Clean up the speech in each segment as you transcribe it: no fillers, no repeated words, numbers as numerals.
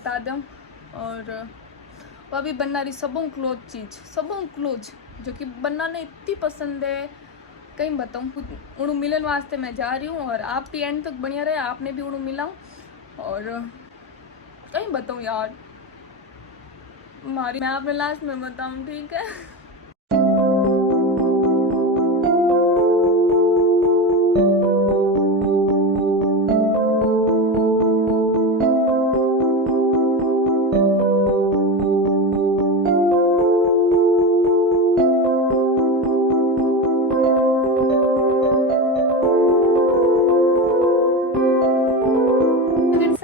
बता दूँ। और वो अभी बना रही सबों क्लोज जो कि बनाने इतनी पसंद है कहीं बताऊँ। उन्हों मिलन वास्ते मैं जा रही हूँ और आप भी एंड तक बढ़िया रहे, आपने भी उन्हों मिलाऊँ और कहीं बताऊँ यार मैं आपने लास्ट में बताऊँ, ठीक है।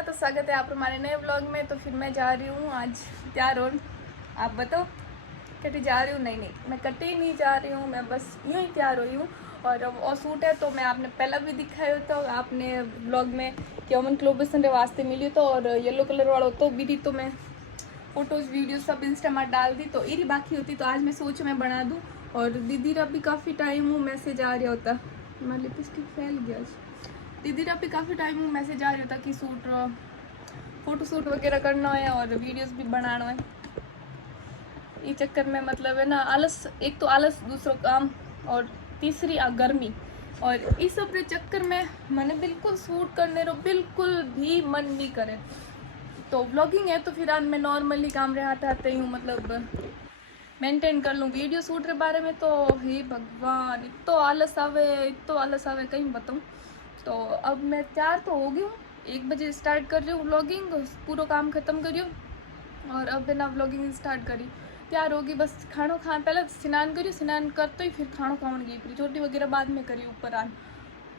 तो स्वागत है आप हमारे नए व्लॉग में। तो फिर मैं जा रही हूँ आज तैयार हो, आप बताओ कटी जा रही हूँ? नहीं मैं कटी नहीं जा रही हूँ, मैं बस यूँ ही तैयार हुई हूँ। और सूट है तो मैं आपने पहला भी दिखाया था आपने व्लॉग में कि अमन क्लोबसन रे वास्ते मिली तो, और येलो कलर वाला तो भी थी तो मैं फोटोज़ वीडियो सब इंस्टा में डाल दी। तो इरी बाकी होती तो आज मैं सोचूँ मैं बना दूँ। और दीदी रा भी काफ़ी टाइम हूँ मैसेज आ रहा होता, मैं लिपस्टिक फैल गया। दीदी रा भी काफ़ी टाइम हूँ मैसेज आ रहा होता कि फोटो शूट वगैरह करना है और वीडियोस भी बनाना है। इस चक्कर में मतलब है ना आलस, एक तो आलस, दूसरा काम और तीसरी गर्मी, और इस सब के चक्कर में मैंने बिल्कुल शूट करने रो बिल्कुल भी मन नहीं करे। तो व्लॉगिंग है तो फिर आज मैं नॉर्मली काम रहते हूँ, मतलब मेंटेन कर लूँ वीडियो शूट के बारे में। तो हे भगवान इतो आलस आवे कहीं बताऊँ। तो अब मैं तैयार तो हो गई हूँ, 1 बजे स्टार्ट कर रही हूँ व्लॉगिंग, पूरा काम ख़त्म करी हूँ और अब बिना व्लॉगिंग स्टार्ट करी तैयार होगी। बस खाना खान पहले स्नान करी, स्नान करते ही फिर खाना खाने गई, फिर चोटी वगैरह बाद में करी ऊपर आन।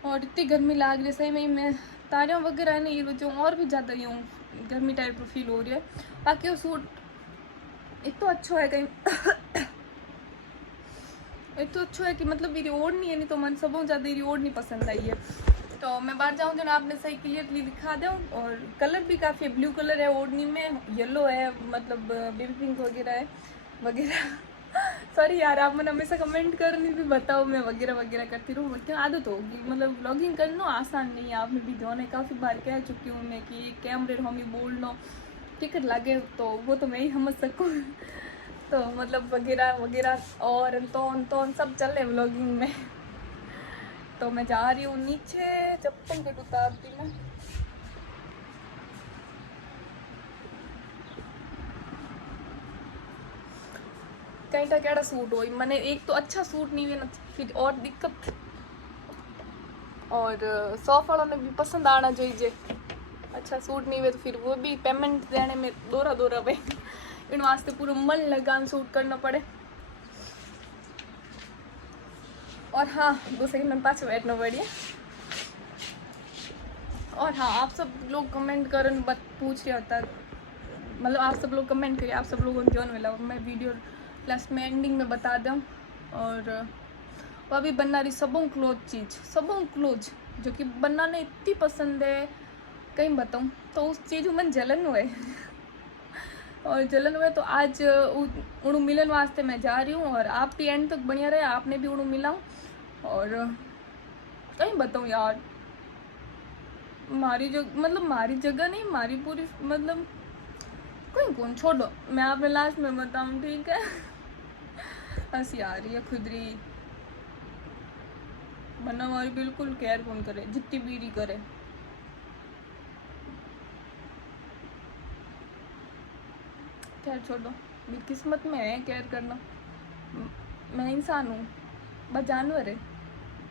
और इतनी गर्मी लाग रही सही में, मैं तारियाँ वगैरह है ना ये जो और भी ज़्यादा यूँ गर्मी टाइप फील हो रही है। बाकी वो सूट एक तो अच्छा है कहीं एक तो अच्छा है कि मतलब मेरी ओढ़नी है, नहीं तो मन सबों ज़्यादा मेरी ओढ़नी पसंद आई है। तो मैं बाहर जाऊँ जो ना आपने सही क्लियरली दिखा दूँ। और कलर भी काफ़ी ब्लू कलर है ओढ़नी में, येलो है, मतलब बेबी पिंक वगैरह है वगैरह सॉरी यार, आप मैंने हमेशा कमेंट करनी भी बताओ मैं वगैरह वगैरह करती रहूँ, क्या आदत होगी। मतलब व्लॉगिंग करना आसान नहीं है, आपने भी जो है काफ़ी बार कह चुकी हूँ मैं कि कैमरे हमें बोलना टिकट लगे तो वो तो मैं ही समझ सकूँ तो मतलब वगैरह वगैरह और तो सब चल रहे व्लॉगिंग में। तो मैं जा रही हूँ नीचे, चप्पल के उतारती मैं। कहीं का केड़ा सूट हो मैंने, एक तो अच्छा सूट नहीं है ना, फिर और दिक्कत, और सॉफ वालों ने भी पसंद आना चाहिए। अच्छा सूट नहीं हुए तो फिर वो भी पेमेंट देने में दोरा पे इन वास्ते पूरा मन लगान सूट करना पड़े। और हाँ 2 सेकंड में पास बैठना पड़िए। और हाँ आप सब लोग कमेंट करन पूछ रहे होता, मतलब आप सब लोग कमेंट करिए, आप सब लोगों को जोन मिला मैं वीडियो लास्ट में एंडिंग में बता दूँ। और वो अभी बना रही सबों क्लोज जो कि बनाने इतनी पसंद है कहीं बताऊँ। तो उस चीज़ में जलन हुए और जलन हुए तो आज उन्हों मिलन वास्ते मैं जा रही हूँ और आप भी एंड तक बढ़िया रहे, आपने भी उन्हों मिलाऊँ और कहीं बताऊँ यार मारी जगह नहीं, मारी पूरी मतलब कोई कौन छोड़ो, मैं आपने लास्ट में बताऊँ, ठीक है। हंसी आ रही है खुदरी, वरना हमारी बिल्कुल केयर कौन करे जितनी बीड़ी करे। खैर छोड़ो, मेरी किस्मत में है केयर करना, मैं इंसान हूँ बस जानवर है।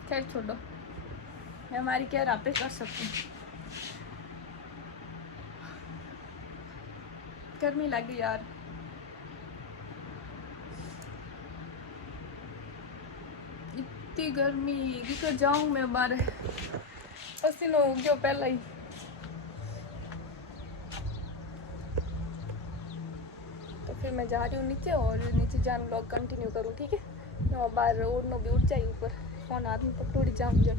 खैर छोड़ो, मैं हमारी केयर आप पे कर सकती हूँ। गर्मी लगी यार, इतनी गर्मी कि जाऊँ मैं बाहर, पसीना हो गया पहला ही। तो फिर मैं जा रही हूँ नीचे और नीचे जान ब्लॉग कंटिन्यू करूँ, ठीक है। मैं बाहर उड़नो भी उठ जाए ऊपर, फोन हाथ में पकड़ी जाऊँ जब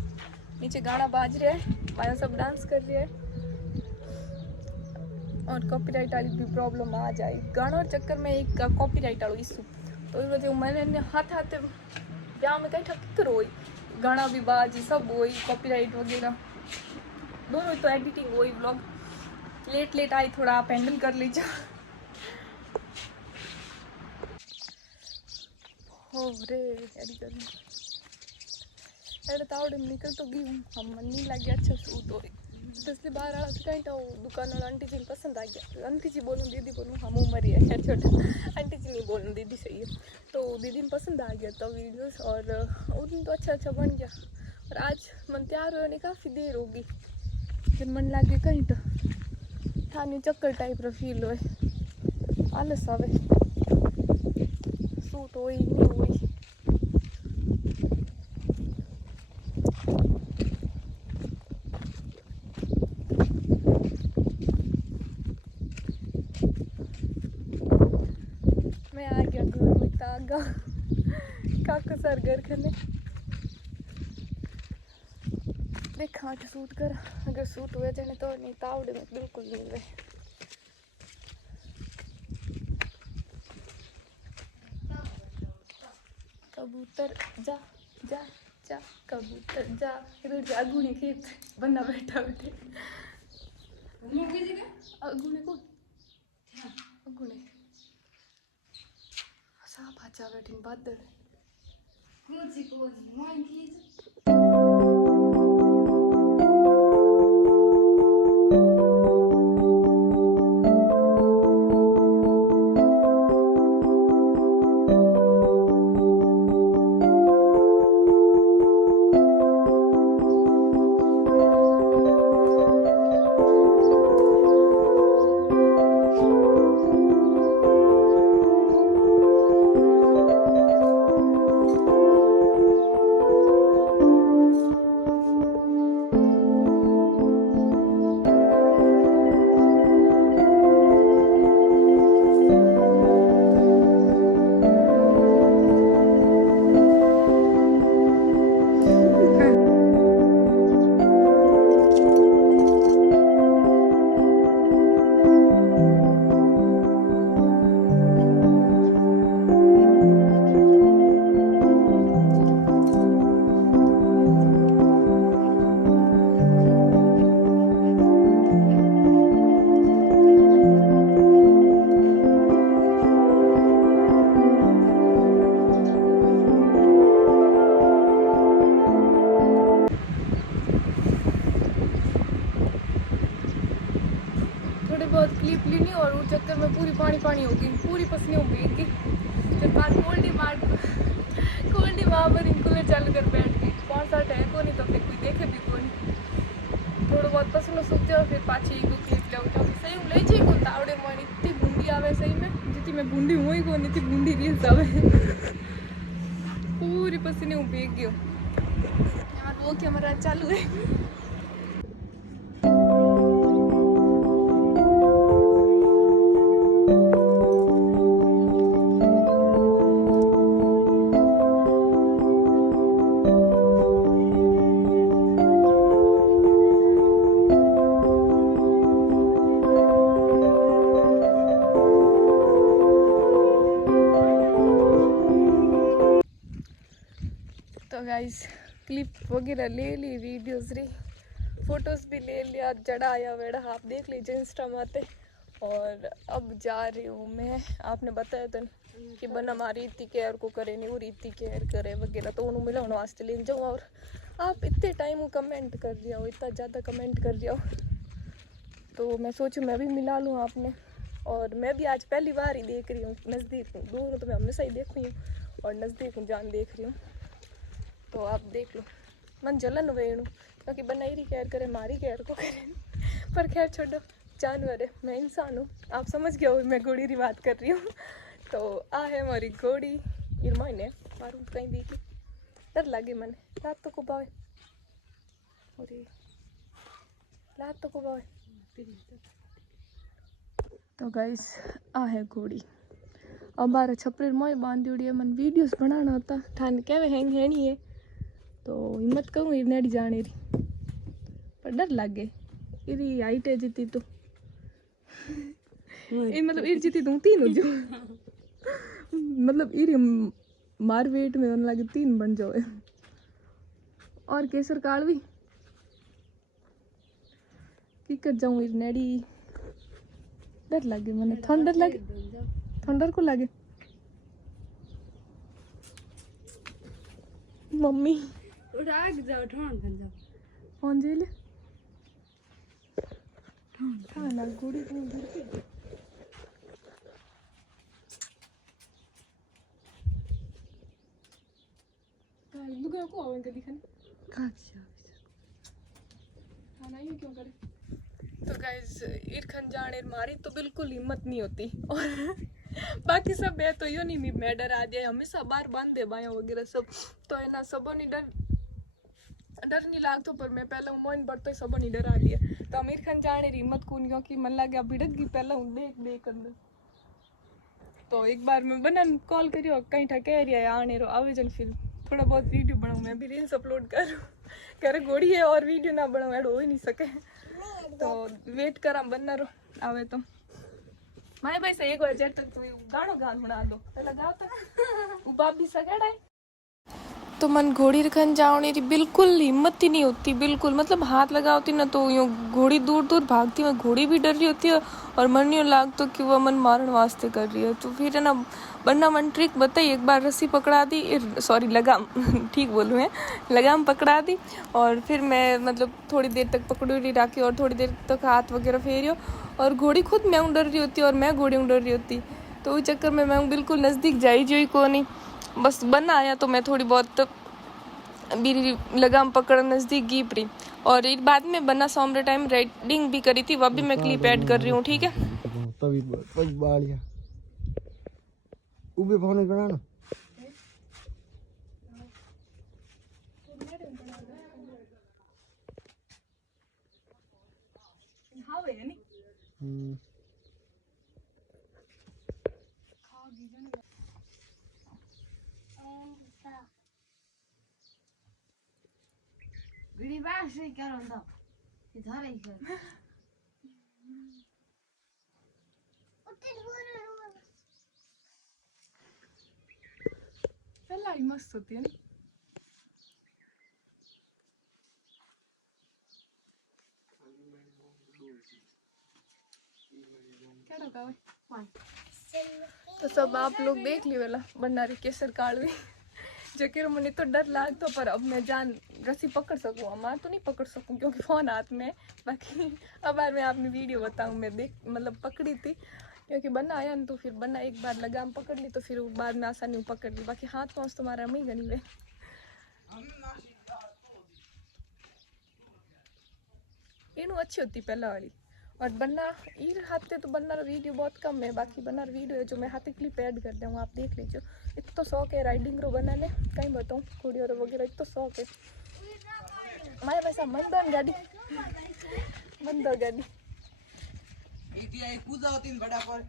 नीचे गाना बाज रहा है, माया सब डांस कर रहे हैं और कॉपीराइट वाली भी प्रॉब्लम आ जाए गाना और चक्कर में, एक कॉपीराइट वाला इशू। तो इस वजह मैंने हाथ ब्याह में कहीं ठक्कर हो गाना भी बाजी सब हो कॉपीराइट वगैरह दोनों, तो एडिटिंग हुई ब्लॉग लेट लेट आई, थोड़ा आप हैंडल कर लीजिए। हो रे एडी गर्मी एडे तावड़े में निकल तो गई हूँ। हम मन नहीं लग गया अच्छा सूट हो दसले बाहर आला तो कहीं तो दुकान वाला आंटी जी ने पसंद आ गया। आंटी जी बोलूँ दीदी बोलूँ, हम उम्र ही है छोटा, आंटी जी नहीं बोलूँ दीदी सही है। तो दीदी ने पसंद आ गया तो वीडियोस, और उस दिन तो अच्छा अच्छा बन गया। और आज मन तैयार होने काफ़ी देर होगी, फिर मन लगे कहीं तो थानी चक्कर टाइप रा फील हो, आलस आवे, सूट हो ही नहीं हुई। मैं आ गया घर में तागा काका सर घर खने देखा के सूट कर, अगर सूट हुए जाने तो नहीं तावड़े में बिल्कुल नहीं हुए। कबूतर जा जा जा कबूतर जा, इधर जा अगुने खेत बंदा बैठा बैठे। अगुने कौन अगुने सा भाचा बैठी बादल बहुत क्लिप ली नहीं, और उस चक्कर में पूरी पानी पानी हो गई, पूरी पसनी हो गई। फिर बाद कोल्डी वहाँ पर कूलर चालू कर बैठ गई। 5-7 है को नहीं तो फिर कोई देखे भी को नहीं, थोड़ा बहुत पसंद सूख जाओ फिर पाची को क्लिप लाओ क्योंकि सही हूँ ले जी को तावड़े में इतनी बूंदी आवे सही में जितनी मैं बूंदी हुई ही को नहीं थी बूंदी रील्स आवे पूरी पसीने हूँ भीग गई यार। वो कैमरा चालू है। तो गाइस क्लिप वगैरह ले ली, वीडियोस री, फोटोज भी ले लिया, जड़ा आया वेड़ा आप देख लीजिए इंस्टा माते। और अब जा रही हूँ मैं, आपने बताया था कि बन हमारी इतनी केयर को करे नहीं और इतनी केयर करे वगैरह, तो उन्होंने मिलाने वास्ते ले जाऊँ। और आप इतने टाइम कमेंट कर दिया हो, इतना ज़्यादा कमेंट कर दिया हो, तो मैं सोचूँ मैं भी मिला लूँ आपने। और मैं भी आज पहली बार ही देख रही हूँ, नज़दीक हूँ, दूर हूँ तो मैं हमेशा ही देख रही हूँ, और नज़दीक हूँ जान देख रही हूँ, तो आप देख लो। मन जलन वेणु क्योंकि बनाई केयर करे मारी केयर को करे, पर खैर छोड़ो, जानवर है, मैं इंसान हूँ, आप समझ गया हो मैं घोड़ी की बात कर रही हूँ। तो आ है हमारी घोड़ी, ये महीने मारूँ कहीं देखी डर लगे मन रात तो को बावे और रात तो को बावे। तो गाइस आ है घोड़ी, अब बारह छपरे मोए बांधी उड़ी है, मन वीडियोस बनाना होता ठान कहवे हैंग है नहीं है, तो हिम्मत करूँ इरनेड़ी जाने री, पर डर लगे इरी हाइट है जीती तो ये मतलब इर जीती दूँ 3 हो जो मतलब इर मार वेट में होने लगे 3 बन जाओ। और केसर कालवी की कर जाऊँ इरनेड़ी डर लागे मने ठंडर लागे ठंडर को लागे मम्मी उड़ाग जाओ ठंड बन जाओ अंजलि खाना गुड़ी नहीं गिरती काय लुगा को आवेंगे दिखाने काक्षा खाना ही क्यों करे तो गाइस इरखन जाने मारी तो बिल्कुल हिम्मत नहीं होती और बाकी सब है तो यो नहीं मैं डरा दिया हमेशा बार बांध दे बाया वगैरह सब तो है ना सबों ने डर नहीं लागतो पर मैं पहले मोइन बढ़तो सबों ने डरा दिया तो आमिर खान जाने हिम्मत कौन क्योंकि मन लगे भिड़क गई पहले हूँ देख अंदर तो एक बार मैं बना कॉल करियो कहीं ठके रहा आने रो आवे जन फिर थोड़ा बहुत वीडियो बनाऊँ मैं भी रील्स अपलोड करूँ करे गोड़ी है और वीडियो ना बनाऊँ ऐड हो ही नहीं सके तो वेट करा बनना रो आवे तो माए भाई से एक बार जेट तक तो गानो गान बना दो पहला गाओ तक वो बाप भी सगड़ा है तो मन घोड़ी रखन जाओ बिल्कुल हिम्मत ही नहीं होती बिल्कुल मतलब हाथ लगाती ना तो यूँ घोड़ी दूर दूर भागती मैं घोड़ी भी डर रही होती है और मन नहीं लाग तो कि वह मन मारन वास्ते कर रही है तो फिर है ना बनना मन ट्रिक बताई एक बार रस्सी पकड़ा दी सॉरी लगाम ठीक बोलूँ है लगाम पकड़ा दी और फिर मैं मतलब थोड़ी देर तक पकड़ी रखी और थोड़ी देर तक हाथ वगैरह फेरियो और घोड़ी खुद मैं डर रही होती और मैं घोड़ी डर रही होती तो उस चक्कर में मैं बिल्कुल नज़दीक जाई जो को नहीं बस बनना आया तो मैं थोड़ी बहुत मेरी लगाम पकड़ नज़दीक गी पड़ी और एक बाद में बना सामने टाइम राइडिंग भी करी थी वह भी मैं क्लिप ऐड कर रही हूँ ठीक है तभी बालिया उबे फोन बनाना हाँ भैया नहीं वीडियो बात से क्या रहा इधर ही कर पहला ही मस्त होती है ना क्या रखा है तो सब आप लोग देख ली वाला बनारी केसर कालवी जो कि मुझे तो डर लाग तो पर अब मैं जान रस्सी पकड़ सकूँ माँ तो नहीं पकड़ सकूँ क्योंकि फ़ोन हाथ में बाकी अब बार मैं आपने वीडियो बताऊँ मैं देख मतलब पकड़ी थी क्योंकि बना आया ना तो फिर बना एक बार लगाम पकड़ ली तो फिर बाद में आसानी पकड़ ली बाकी हाथ पाँच तुम्हारा मैं गनी वे इन अच्छी होती पहला वाली और बनना ये हाथे तो बनना वीडियो बहुत कम है बाकी बना वीडियो है जो मैं हाथे क्लिप ऐड कर दूँगा आप देख लीजिए इत तो शौक है राइडिंग रो बनाने कहीं बताऊँ कुड़ी और वगैरह इत तो शौक है हमारे पैसा मंदन गाड़ी मंदो गाड़ी पूजा होती है बड़ा पर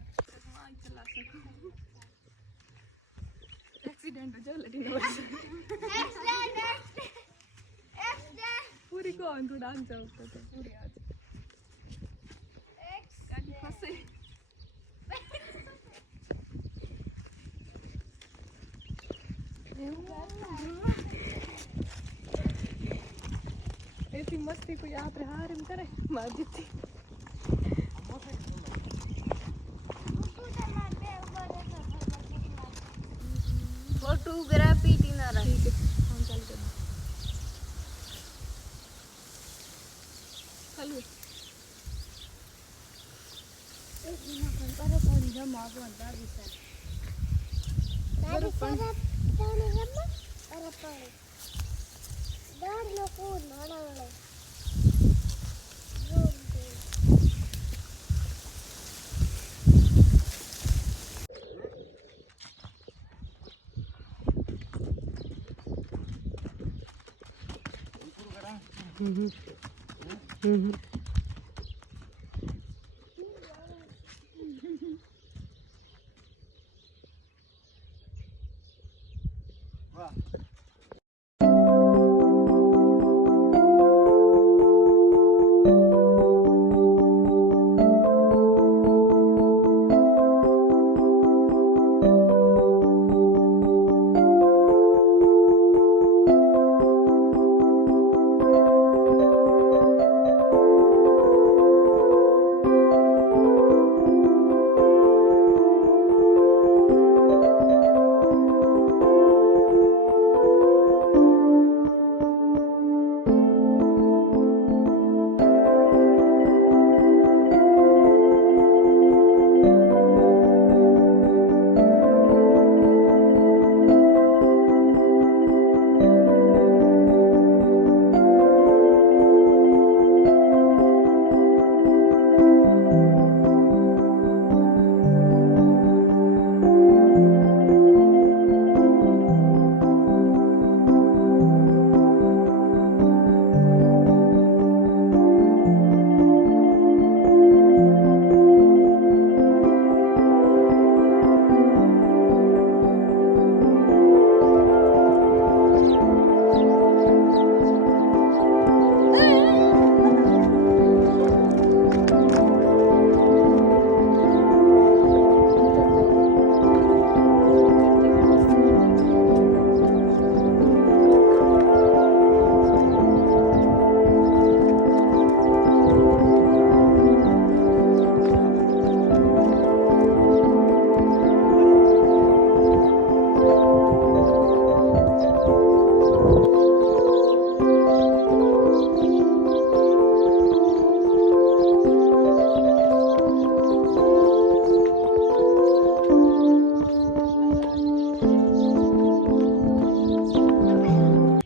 एक्सीडेंट हो जाओ लड़ी पूरी को थोड़ा आग जाओ तो पूरी आज गाड़ी फंसे ऐसी मस्ती को याद रहा रम करे मार देती फोटोग्राफी ना रहा ठीक है हम चल कर हेलो एक दिन पर कौन जमा बनता विचार दादी सारा पानी जमा और पानी दार लोगों नाना वाला